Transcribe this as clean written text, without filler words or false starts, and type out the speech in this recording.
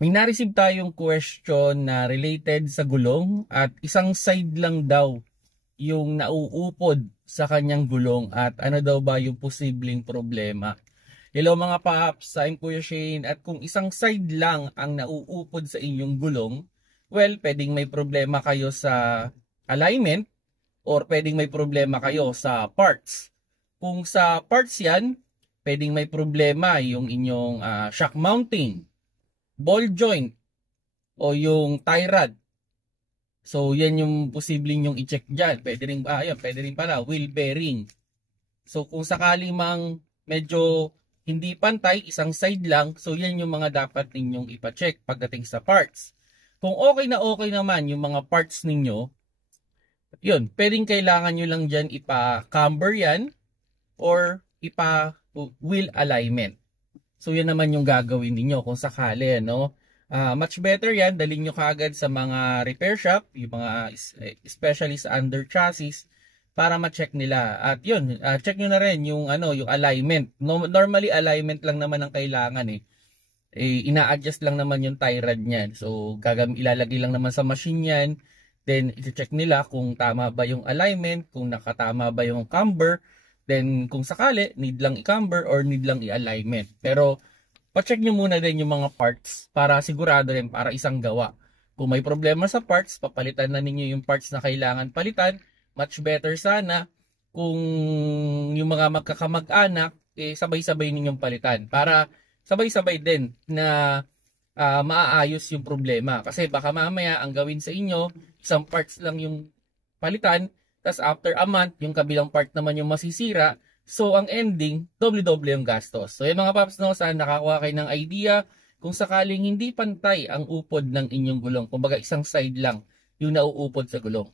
May na-receive tayong question na related sa gulong at isang side lang daw yung nauupod sa kanyang gulong at ano daw ba yung posibleng problema. Hello mga paps, I'm Kuya Shane at kung isang side lang ang nauupod sa inyong gulong, well, pwedeng may problema kayo sa alignment or pwedeng may problema kayo sa parts. Kung sa parts yan, pwedeng may problema yung inyong shock mounting, ball joint, o yung tie rod. So, yan yung posibleng yung i-check dyan. Pwede rin, pwede rin pala, wheel bearing. So, kung sakaling mang medyo hindi pantay, isang side lang, so yan yung mga dapat ninyong ipa-check pagdating sa parts. Kung okay na okay naman yung mga parts ninyo, yun, pwedeng kailangan nyo lang dyan ipa-camber yan or ipa-wheel alignment. So yan naman yung gagawin niyo kung sakali, no? Much better yan, dalhin nyo kaagad sa mga repair shop, yung mga especially sa under chassis para ma-check nila. At yun, check nyo na rin yung yung alignment. Normally alignment lang naman ang kailangan ina-adjust lang naman yung tie rod niyan. So ilalagay lang naman sa machine yan. Then i-check nila kung tama ba yung alignment, kung nakatama ba yung camber. Then, kung sakali, need lang i-camber or need lang i-alignment. Pero, pa-check nyo muna din yung mga parts para sigurado rin para isang gawa. Kung may problema sa parts, papalitan na ninyo yung parts na kailangan palitan. Much better sana kung yung mga magkakamag-anak, sabay-sabay ninyong palitan. Para sabay-sabay din na maaayos yung problema. Kasi baka mamaya ang gawin sa inyo, isang parts lang yung palitan, tas after a month, yung kabilang part naman yung masisira. So, ang ending, doble-doble yung gastos. So, yung mga paps, no, saan nakakuha kayo ng idea kung sakaling hindi pantay ang upod ng inyong gulong. Kumbaga, isang side lang yung nauupod sa gulong.